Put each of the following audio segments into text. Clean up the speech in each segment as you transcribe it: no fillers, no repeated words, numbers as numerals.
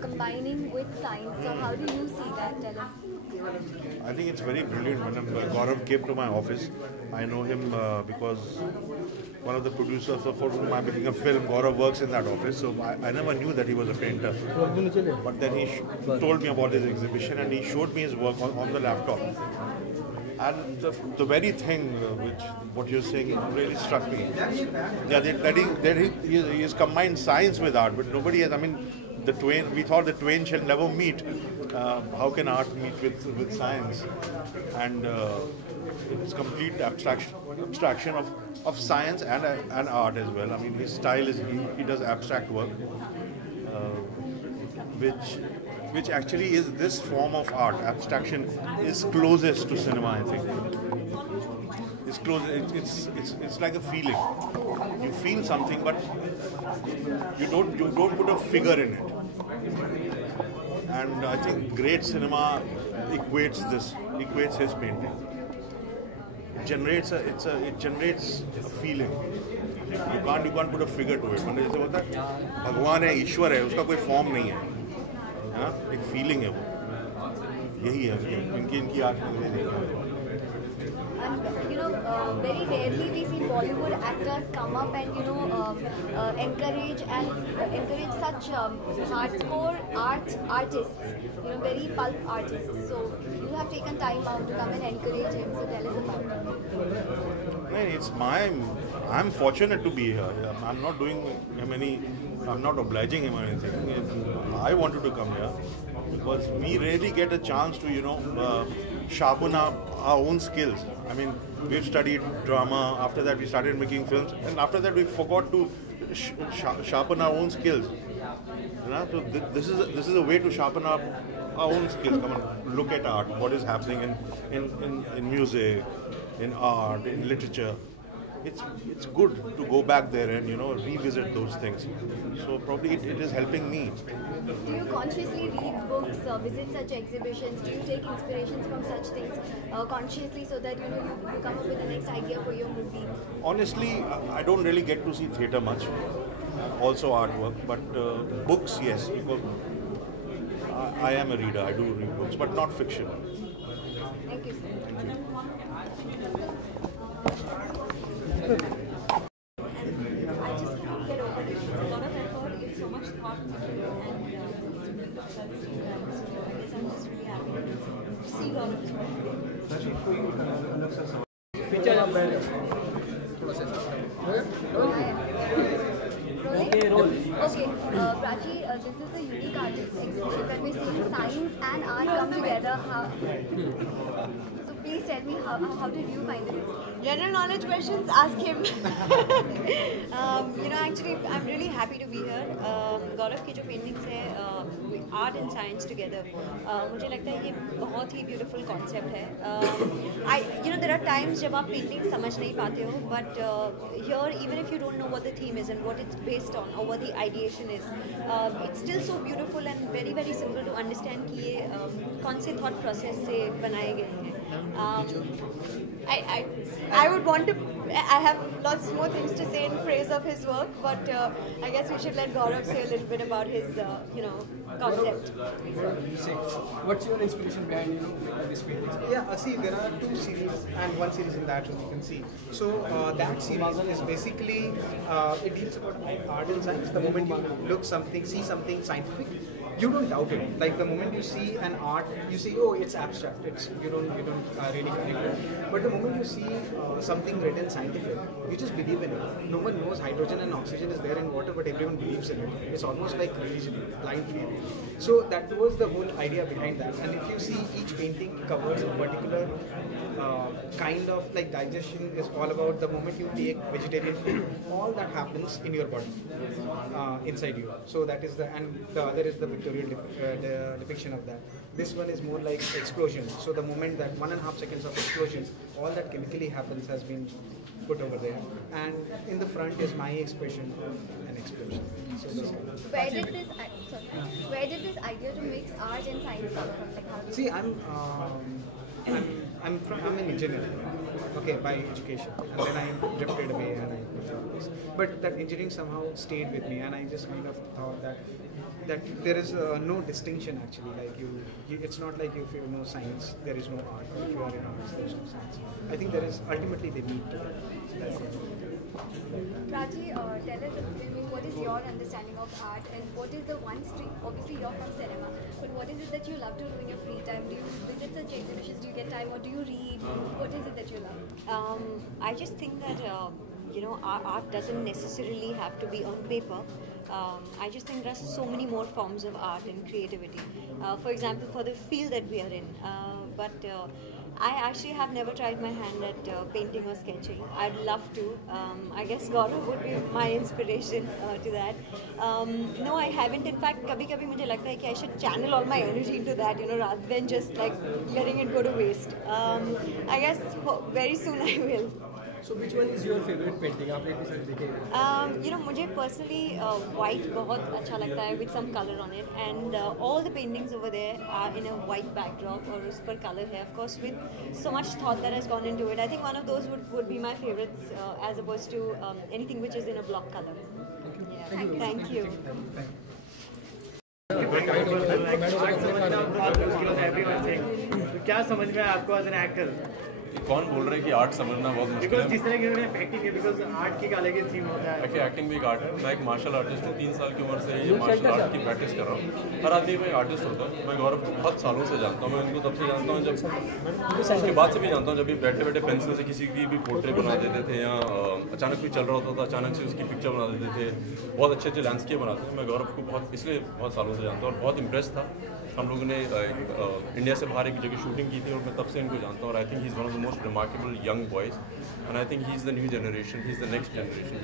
combining with science. So how do you see that? Tell us. I think it's very brilliant. When Gaurav came to my office, I know him because one of the producers for whom I'm making a film, Gaurav works in that office. So I never knew that he was a painter. But then he told me about his exhibition and he showed me his work on the laptop. And the very thing what you're saying really struck me. Yeah, he has combined science with art, but nobody has. I mean, we thought the twain shall never meet. How can art meet with science? And it's complete abstraction of science and art as well. I mean, his style is he does abstract work, which actually is this form of art. Abstraction is closest to cinema, I think. It's close. It's like a feeling. You feel something, but you don't put a figure in it. And I think great cinema equates his painting. It generates a feeling. You can't put a figure to it. मतलब जैसे होता है भगवान है, ईश्वर है, उसका कोई form नहीं है, हाँ, एक फीलिंग है वो, यही है इनकी आर्ट में। And very rarely we see Bollywood actors come up and encourage such hardcore artists, very pulp artists. So you have taken time out to come and encourage him. So tell us about it. I'm fortunate to be here. I'm not doing him I'm not obliging him or anything. I wanted to come here because we rarely get a chance to sharpen our own skills. I mean, we've studied drama. After that, we started making films, and after that, we forgot to sharpen our own skills. So this is a way to sharpen our own skills. Come on, look at art. What is happening in music, in art, in literature. It's good to go back there and revisit those things. So probably it is helping me. Do you consciously read books, visit such exhibitions? Do you take inspirations from such things consciously so that you come up with the next idea for your movie? Honestly, I don't really get to see theatre much, also artwork, but books, yes, because I am a reader. I do read books, but not fiction. Thank you. Thank you. I just can't get over it. A lot of effort, it's so much thought into it, and it's a big service to you guys. So I guess I'm just really happy to see Gaurav. Okay, Prachi, this is a unique art exhibition that we're seeing science and art come together. So please tell me, how did you find it? General knowledge questions, ask him. Actually, I'm really happy to be here. Gaurav की जो paintings है, art and science together. मुझे लगता है ये बहुत ही beautiful concept है. There are times जब आप painting समझ नहीं पाते हो, but here even if you don't know what the theme is and what it's based on or what the ideation is, it's still so beautiful and very very simple to understand कि ये कौन से thought process से बनाए गए हैं. I would want to. I have lots more things to say in praise of his work, but I guess we should let Gaurav say a little bit about his, concept. What's your inspiration behind this painting? Yeah, see, there are 2 series and 1 series in that, as you can see. So that series is basically it deals about art and science. The moment you see something scientific, you don't doubt it. Like the moment you see an art, you say, oh, it's abstract. You don't really connect it. But the moment you see something written scientific, you just believe in it. No one knows hydrogen and oxygen is there in water, but everyone believes in it. It's almost like religion, blind faith. So that was the whole idea behind that. And if you see, each painting covers a particular kind of like digestion is all about the moment you take vegetarian food, all that happens in your body, inside you. So that is the other is the pictorial depiction of that. This one is more like explosion. So the moment that 1.5 seconds of explosion, all that chemically happens has been put over there. And in the front is my expression of an explosion. So where did this idea to mix art and science come from? Like how see, I'm an engineer, okay, by education, and then I drifted away and I put this. But that engineering somehow stayed with me, and I just kind of thought that there is no distinction actually. Like it's not like if you know science, there is no art, or if you are in arts, there is no science. I think there is ultimately they meet together. That's it. Prachi, tell us a bit, what is your understanding of art and what is the one stream? Obviously, you're from cinema, but what is it that you love to do in your free time? Do you visit such exhibitions? Do you get time, or do you read? What is it that you love? I just think that our art doesn't necessarily have to be on paper. I just think there are so many more forms of art and creativity. For example, for the field that we are in, but I actually have never tried my hand at painting or sketching. I'd love to. I guess Gaurav would be my inspiration to that. No, I haven't. In fact, कभी-कभी मुझे लगता है कि I should channel all my energy into that, rather than just like letting it go to waste. I guess very soon I will. So which one is your favorite painting? आपने episode देखे? मुझे personally white बहुत अच्छा लगता है with some color on it, and all the paintings over there are in a white backdrop और उस पर color है, of course with so much thought that has gone into it. I think one of those would be my favorites as opposed to anything which is in a block color. Yeah. Thank you. क्या समझ में आपको as an actor? कौन बोल रहे हैं कि art समझना बहुत मुश्किल है? जिस तरह की उन्होंने एक्टिंग की, बिकॉज आर्ट की अलग ही थीम होता है। देखिए, एक्टिंग भी एक आर्ट है। मैं एक मार्शल आर्टिस्ट हूँ, 3 साल की उम्र से ये मार्शल आर्ट की प्रैक्टिस कर रहा हूँ। हर आदमी में आर्टिस्ट होता है। मैं गौरव को बहुत सालों से जानता हूँ। मैं उनको तब से जानता हूँ जब उसके बाद से भी जानता हूँ जब भी बैठे बैठे पेंसिल से किसी की भी पोर्ट्रेट बना देते थे, या अचानक कोई चल रहा होता था अचानक से उसकी पिक्चर बना देते थे। बहुत अच्छे अच्छे लैंडस्केप बनाते हैं। मैं गौरव को इसलिए बहुत सालों से जानता हूँ और बहुत इम्प्रेस था। हम लोगों ने इंडिया से बाहर एक जगह शूटिंग की थी और मैं तब से इनको जानता हूँ। और I think he is one of the most remarkable young boys, and I think he is the new generation, he is the next generation.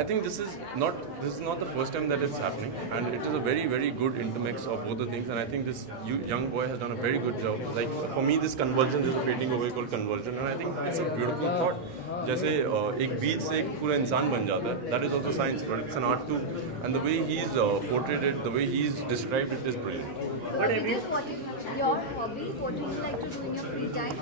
I think this is not the first time that it's happening, and it is a very, very good intermix of both the things. And I think this young boy has done a very good job. Like for me, this conversion, this painting over called conversion, and I think it's a beautiful thought. जैसे एक बीज से एक पूरा इंसान बन जाता है, that is also science, but it's an art too. And the way he's portrayed it, the way he's described it is brilliant. What is your hobby? What do you like to do in your free time?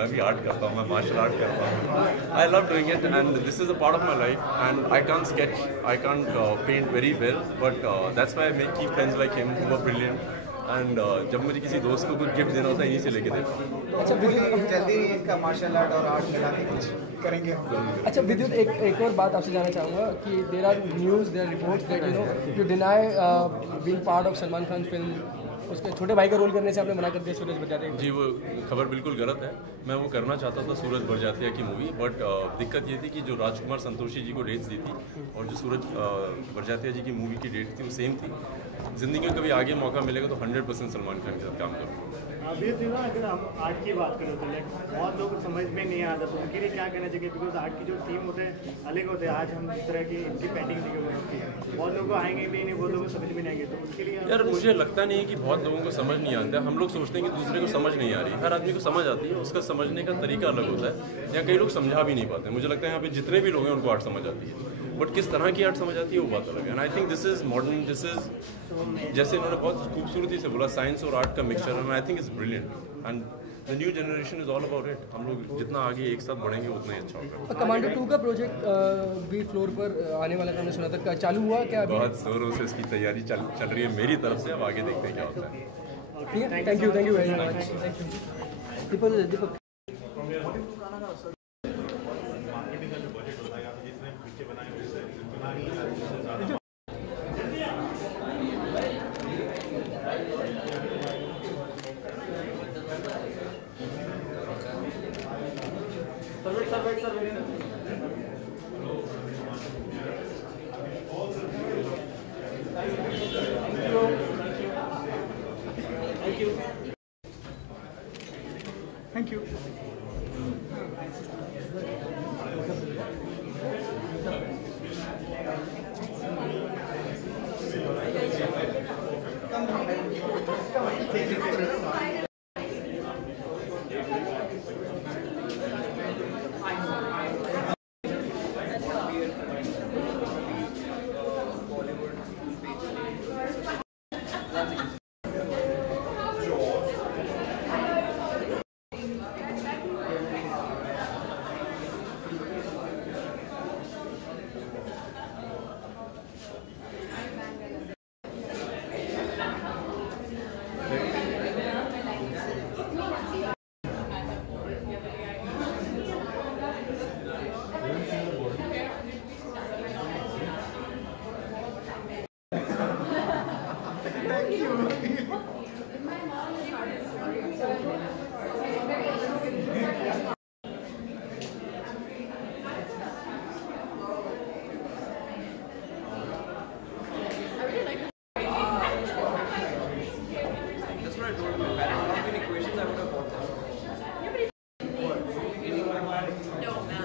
मैं भी art करता हूँ, मैं martial art करता हूँ. I love doing it, and this is a part of my life. And I can't sketch, I can't paint very well, but that's why I keep friends like him who are brilliant. And जब मुझे किसी दोस्त को कुछ gift देना होता है, यहीं से लेके देता हूँ. अच्छा, जल्दी इनका मार्शल आर्ट और आर्ट मिला के कुछ करेंगे. अच्छा विद्युत, एक और बात आपसे जानना चाहूँगा कि there are reports that you deny being part of Salman Khan film. उसके छोटे भाई का रोल करने से आपने मना कर दिया सूरज बरजातिया. जी, वो खबर बिल्कुल गलत है. मैं वो करना चाहता था सूरज बरजातिया की मूवी, बट दिक्कत ये थी कि जो राजकुमार संतोषी जी को डेट्स दी थी और जो सूरज बरजातिया जी की मूवी की डेट थी वो सेम थी. ज़िंदगी में कभी आगे मौका मिलेगा तो 100% सलमान खान के साथ काम करूँगा. अभी अगर हम आर्ट की बात करें तो बहुत लोग समझ में नहीं आता, तो उनके लिए क्या करना चाहिए? बिकॉज आर्ट की जो थीम होते हैं अलग होते हैं. आज हम जिस तरह की इनकी पेंटिंग दिखे हुए हैं, बहुत लोगों को आएंगे भी नहीं, बहुत लोगों को समझ में नहीं आएंगे, तो उनके लिए यार मुझे लगता नहीं है कि बहुत लोगों को समझ नहीं आता. हम लोग सोचते हैं कि दूसरे को समझ नहीं आ रही. हर आदमी को समझ आती है, उसका समझने का तरीका अलग होता है. या कई लोग समझा भी नहीं पाते. मुझे लगता है यहाँ पे जितने भी लोग हैं उनको आर्ट समझ आती है, बट किस तरह की आर्ट समझ आती है वो बात अलग है. And I think this is modern, this is जैसे इन्होंने बहुत खूबसूरती से बोला साइंस और आर्ट का mixture, and I think it's brilliant. And the new generation is all about it. हम लोग जितना आगे एक साथ बढ़ेंगे उतना ही अच्छा होगा. कमांडो 2 का प्रोजेक्ट भी फ्लोर पर आने वाला था, हमने सुना था. चालू हुआ क्या? बहुत जोरों से इसकी तैयारी चल रही है मेरी तरफ से. अब आगे देखते हैं क्या होता है. ठीक है, thank you very much. Deepak Thank you. That's what I told him. If I had not been equations, I would have bought them. No, man.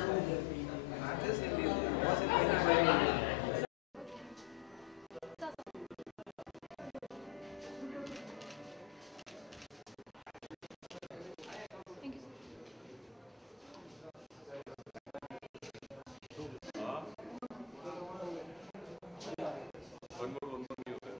Math is in the was in the one more news है.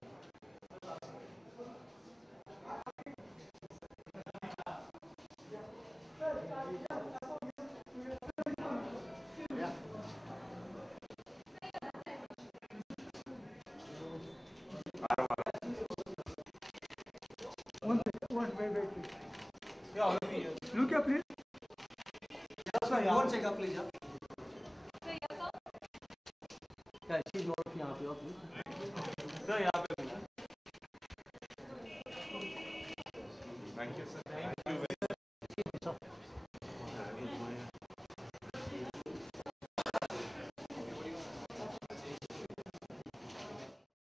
Look here, please. One second, please. Yeah, she's not यहाँ पे, please. Thank you, sir.